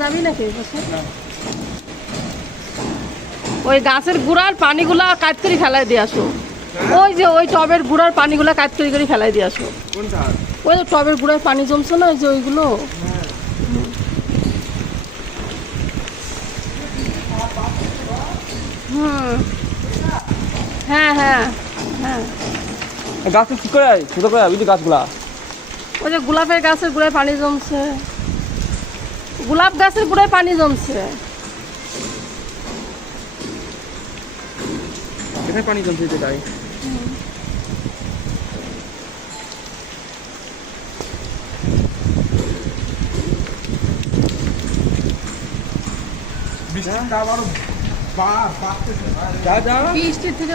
যাবি নাকি ওই গাছের গুড়ার পানিগুলা কাট করে ফেলাই দিয়ে আসো। ওই যে ওই টবের গুড়ার পানিগুলা কাট করে ফেলাই দিয়ে আসো। ওই তো টবের গুড়ার পানি জমছে না, ওই যে ওইগুলো। হুম, হ্যাঁ হ্যাঁ হ্যাঁ। গাছ ঠিক করে ছোট করে বুঝলি গাছগুলা। ওই যে গোলাপের গাছের গোড়ায় পানি জমছে, গোলাপ গাছের গোড়ায় পানি জমছে। এখানে পানি জমছে তাই। বৃষ্টির থেকে